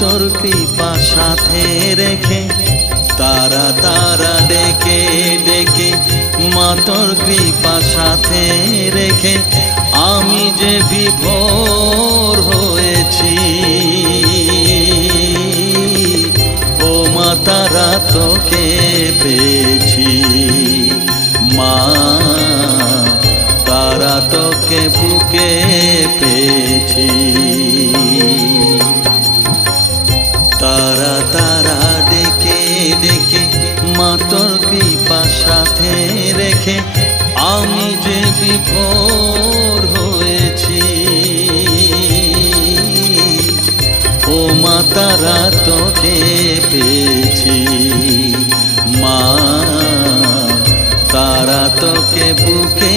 তোর কৃপা সাথে রেখে, তারা তারা ডেকে ডেকে মা তোর কৃপা সাথে রেখে আমি যে বিভোর হয়েছি। ও মা তারা তোকে পেয়েছি, মা তারা তোকে বুকে পেয়েছি। তারা তারা ডেকে ডেকে মা তোর কৃপা সাথে রেখে আমি যে বিভোর হয়েছি। ও মা তারা তোকে পেয়েছি, মা তারা তোকে বুকে